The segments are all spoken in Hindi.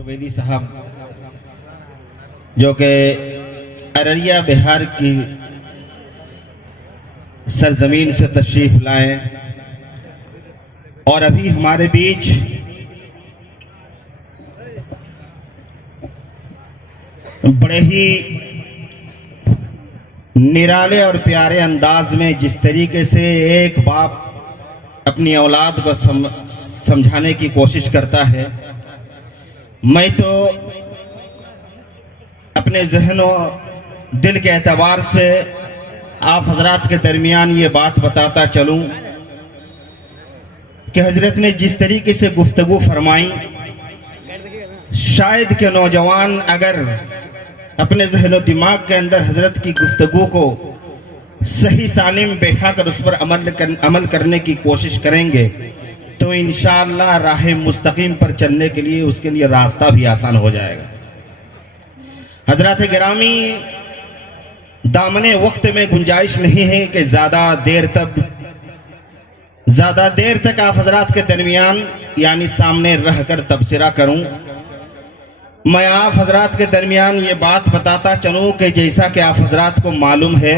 द्विवेदी साहब जो कि अररिया बिहार की सरजमीन से तशरीफ लाए और अभी हमारे बीच बड़े ही निराले और प्यारे अंदाज में जिस तरीके से एक बाप अपनी औलाद को समझाने की कोशिश करता है, मैं तो अपने ज़हन और दिल के एतबार से आप हजरात के दरमियान ये बात बताता चलूं कि हजरत ने जिस तरीके से गुफ्तगू फरमाई, शायद के नौजवान अगर अपने ज़हन और दिमाग के अंदर हजरत की गुफ्तगू को सही सालिम बैठा कर उस पर अमल करने की कोशिश करेंगे तो इंशाअल्लाह राह मुस्तकीम पर चलने के लिए उसके लिए रास्ता भी आसान हो जाएगा। हजरत गिरामी, दामने वक्त में गुंजाइश नहीं है कि ज़्यादा देर तक आप हजरात के दरमियान यानी सामने रहकर तबसरा करूं। मैं आप हजरात के दरमियान ये बात बताता चलूं कि जैसा कि आप हजरात को मालूम है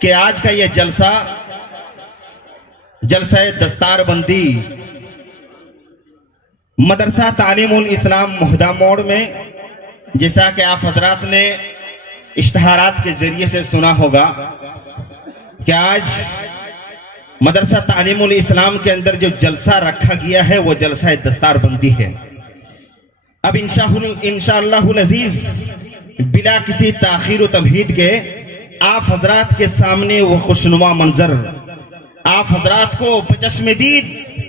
कि आज का ये जलसा दस्तारबंदी मदरसा तालीमुल इस्लाम मोहदा मोड़ में, जैसा कि आप हजरात ने इश्तहारात के जरिए से सुना होगा कि आज मदरसा तालीमुल इस्लाम के अंदर जो जलसा रखा गया है वो जलसा दस्तारबंदी है। अब इंशाअल्लाहुल अजीज बिला किसी ताखीर व तमहीद के आप हजरात के सामने वो खुशनुमा मंजर आप हजरात को बचश्मदीद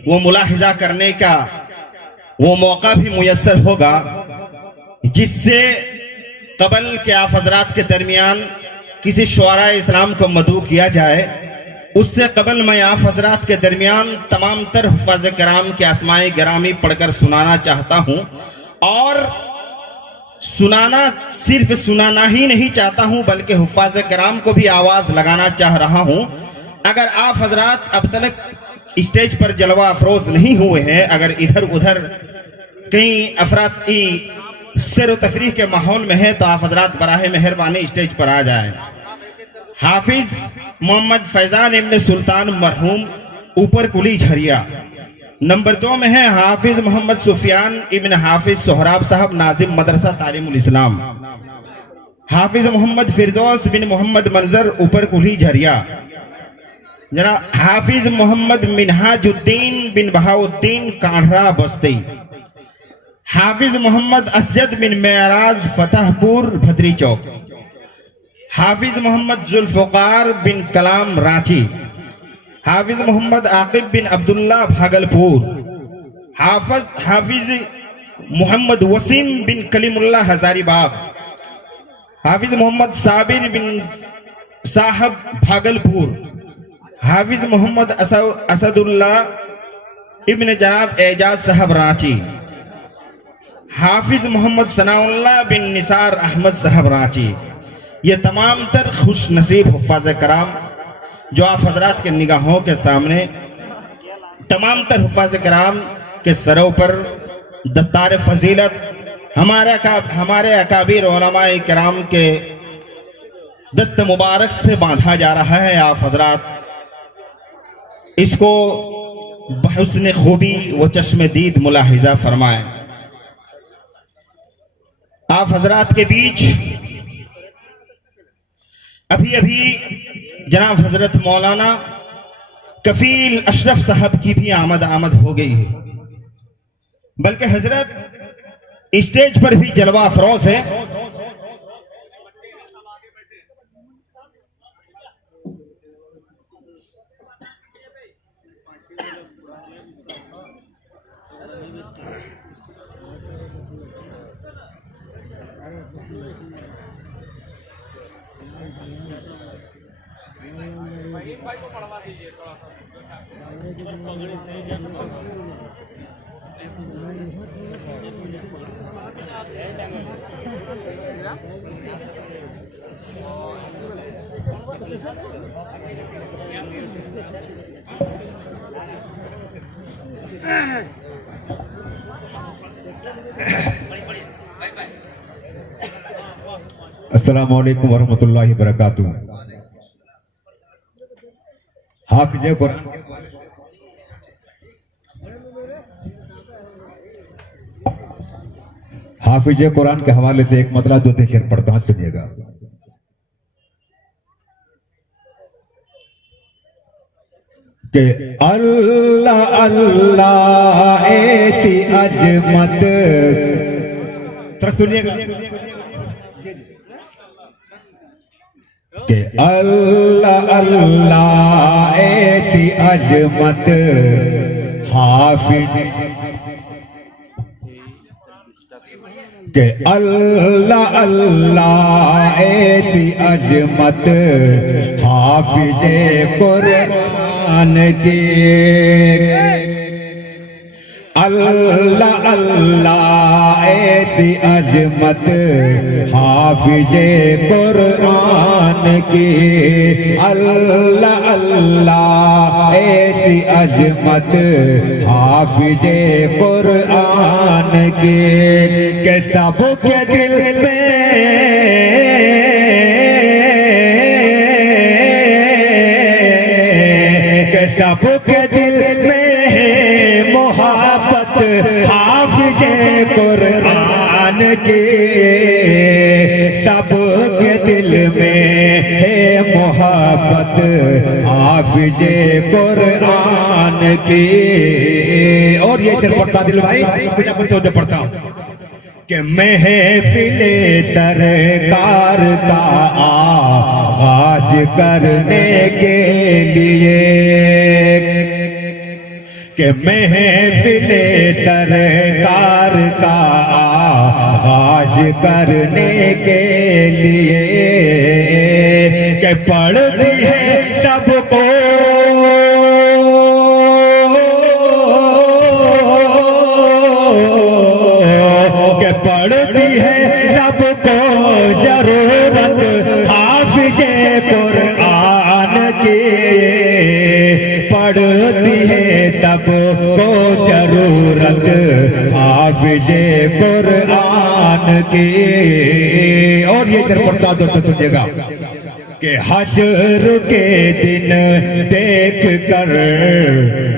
वो मुलाहिजा करने का वो मौका भी मुयस्सर होगा, जिससे कबल के आप हजरात के दरमियान किसी शुआरा इस्लाम को मदऊ किया जाए, उससे कबल मैं आप हजरात के दरमियान तमाम तर हुफ़ाज़ कराम के अस्माए गिरामी पढ़कर सुनाना चाहता हूँ। और सिर्फ सुनाना ही नहीं चाहता हूँ बल्कि हुफ़ाज़ कराम को भी आवाज़ लगाना चाह रहा हूँ। अगर आप हजरात अब तक स्टेज पर जलवा अफरोज नहीं हुए हैं, अगर इधर उधर कहीं अफराती सैर व तफरीह के माहौल में है तो आप हजरात बराहे मेहरबानी स्टेज पर आ जाएं। हाफिज मोहम्मद फैजान इब्न सुल्तान मरहूम ऊपर कुली झरिया। नंबर 2 में है हाफिज मोहम्मद सुफियान इब्न हाफिज सोहराब साहब नाजिम मदरसा तालीमुल इस्लाम। हाफिज मोहम्मद फिरदौस बिन मोहम्मद मंजर ऊपर कुली झरिया। जनाब हाफिज मोहम्मद मिनहाजुद्दीन बिन बहाउद्दीन कांढरा बस्ती। हाफिज मोहम्मद असजद बिन मेराज फतहपुर भद्री चौक। हाफिज मोहम्मद जुल्फ़कार बिन कलाम रांची। हाफिज मोहम्मद आकिब बिन अब्दुल्ला भागलपुर। हाफिज मोहम्मद वसीम बिन कलीमुल्लाह हजारीबाग। हाफिज मोहम्मद साबिर बिन साहब भागलपुर। हाफिज मोहम्मद असदुल्ला इब्न जनाब एजाज साहब रांची। हाफिज मोहम्मद सनाउल्लाह बिन निसार अहमद साहब रांची। ये तमाम तर खुश नसीब हुफ़ाज़ कराम जो आप हजरात के निगाहों के सामने तमाम तर हुफ़ाज़ कराम के सरों पर दस्तार फजीलत हमारे अकाबिर उलमाए किराम के दस्त मुबारक से बांधा जा रहा है। आप हजरात इसको बहुस्न खूबी व चश्मदीद मुलाहिजा फरमाएं। आप हजरात के बीच अभी जनाब हजरत मौलाना कफील अशरफ साहब की भी आमद हो गई है, बल्कि हजरत स्टेज पर भी जलवा अफरोज है। भाई को पढ़वा दीजिए थोड़ा सा पगड़ी सही जगह अस्सलामु अलैकुम वरहमतुल्लाहि वबरकातुहू। हाफिज़े कुरान हाफिज़े कुरान के हवाले से एक मतला दो शेर पढ़ता हूं, सुनिएगा। कि अल्लाह अल्लाह ऐसी अजमत, सुनिएगा कि अल्लाह अल्लाह ऐसी अजमत हाफिज, कि अल्लाह अल्लाह ऐसी अजमत हाफिज़े कुरान की। अल्लाह अल्लाह ऐसी अजमत हाफिज़े कुरान की। अल्लाह अल्लाह ऐसी अजमत हाफिज़े कुरान की। के सबके दिल में के सबके दिल में मोहब्बत हाफिज़े कुरान की। सबके दिल में है मोहब्बत हाफिज़े कुरान की। और ये चल पढ़ता दिल भाई, बिना बोलते पढ़ता हूँ कि महफिले सरकार का आगाज करने के लिए, कि महफिले सरकार का आगाज करने के लिए, कि पढ़ती है सबको पढ़ती है सबको जरूरत हाफिज़े कुरान की। पढ़ती है सबको जरूरत हाफिज़े कुरान की। और ये इधर पढ़ता दोस्तों सुनिएगा कि हश्र के दिन देख कर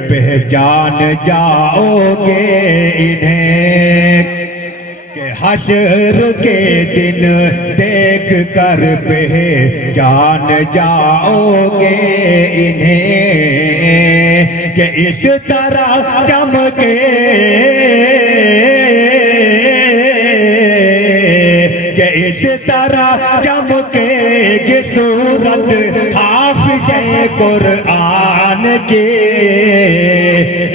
पहचान जाओगे इन्हें। हश्र के दिन देख कर पहचान जाओगे इन्हें। कि इस तरह चमके कि इस तरह चमकेगी सूरत हाफिज़े कुरान की।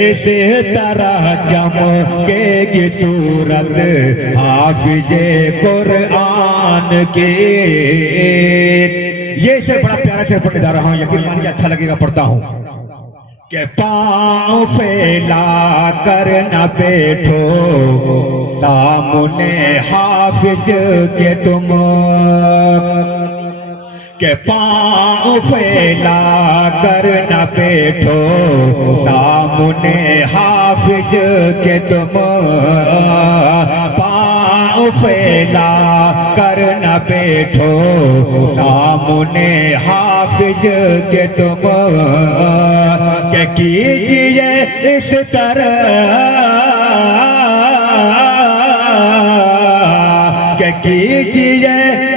इस तरह चमकेगी सूरत हाफिज़े कुरान की। ये से बड़ा प्यारा से पढ़ने जा रहा हूँ, यकीन मानिए अच्छा लगेगा, पढ़ता हूँ कि पाँव फैला कर न बैठो सामने हाफिज़ के तुम। के पाँव फैला कर न बैठो सामने हाफिज़ के तुम। पाँव फैला कर न बैठो सामने हाफिज़ के तुम। क्या कीजिए इस तरह, क्या कीजिए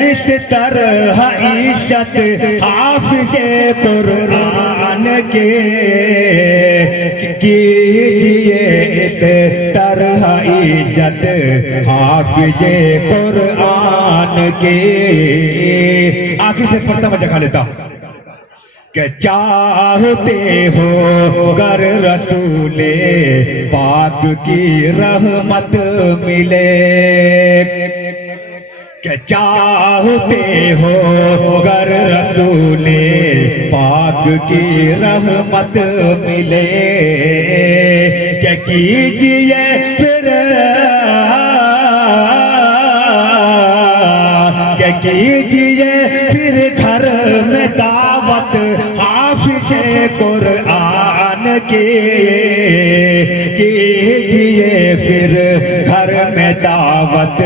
इस तरह इज्जत हाफिज़े कुरान के। कीजिए इस तरह इज्जत हाफिज़े कुरान के। आखिर से पढ़ता मैं दिखा लेता हूँ कि चाहते हो गर रसूले पाक की रहमत मिले। कि चाहते हो गर रसूले पाक की रहमत मिले। क्या कीजिए फिर, क्या कीजिए फिर घर में दावत हाफिज़े कुरान के। कीजिए फिर घर में दावत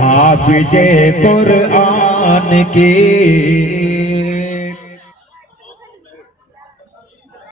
हाफिज़े कुरान मान के